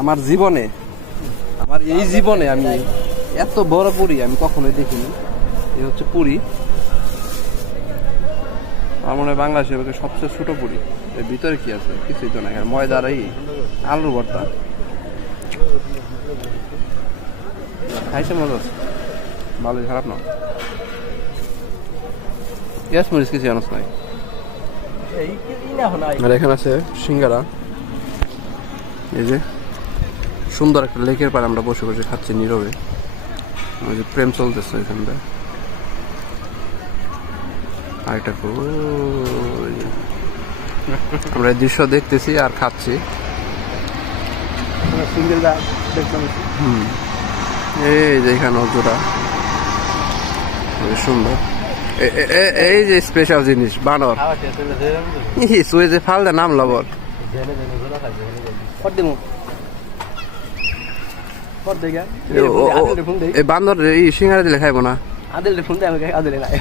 আমার জীবনে, আমার এই জীবনে আমি এত বড় পুরি আমি কখনোই দেখিনি। এই হচ্ছে পুরি, আমার মনে হয় বাংলাদেশের সবচেয়ে ছোট পুরি। এর ভিতরে কি আছে? কিছুই তো না, ময়দার এই আলুর ভর্তা। খাইতে মজা আছে, ভালোই, খারাপ না। গ্যাস মরিচ কিছু জানাস নাই। আর এখানে আছে সিঙ্গারা। এই যে সুন্দর একটা লেকের পাড়ে আমরা বসে বসে খাচ্ছি নীরবে। ওই যে প্রেম চলতেছে এখানটা। আর একটা আমরা এই দৃশ্য দেখতেছি আর খাচ্ছি। এই যে এখানে অজোড়া সুন্দর। এই যে স্পেশাল জিনিস বানর সুয়েজে ফালদা নাম লবর এই বান্দর এই সিঙ্গারা দিলে খাইবো না। আদিল ফোন দেয় আমাকে আদিলে নাই।